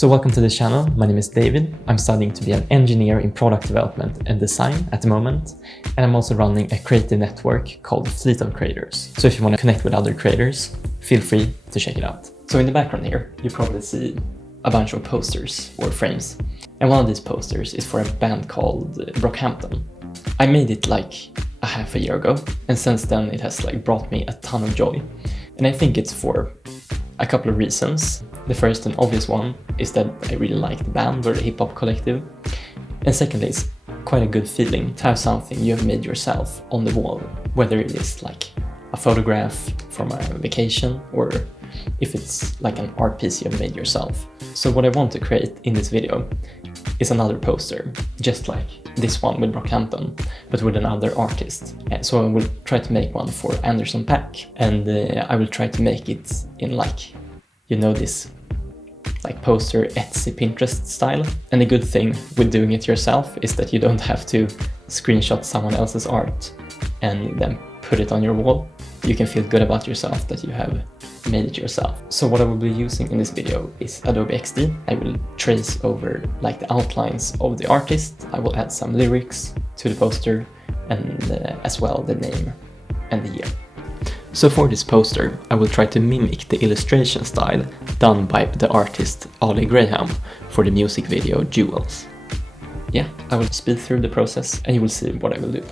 So welcome to the channel. My name is David. I'm studying to be an engineer in product development and design at the moment. And I'm also running a creative network called Fleet of Creators. So if you want to connect with other creators, feel free to check it out. So in the background here, you probably see a bunch of posters or frames. And one of these posters is for a band called Brockhampton. I made it like a half a year ago, and since then it has brought me a ton of joy. And I think it's for a couple of reasons. The first and obvious one is that I really like the band or the hip-hop collective. And secondly, it's quite a good feeling to have something you have made yourself on the wall, whether it is like a photograph from a vacation or if it's like an art piece you have made yourself. So what I want to create in this video is another poster, just like this one with Brockhampton, but with another artist. So I will try to make one for Anderson Paak, and I will try to make it in this poster Etsy Pinterest style. And the good thing with doing it yourself is that you don't have to screenshot someone else's art and then put it on your wall. You can feel good about yourself that you have made it yourself. So what I will be using in this video is Adobe XD. I will trace over the outlines of the artist. I will add some lyrics to the poster and as well the name and the year. So for this poster, I will try to mimic the illustration style done by the artist Ali Graham for the music video Jewels. Yeah, I will speed through the process and you will see what I will do.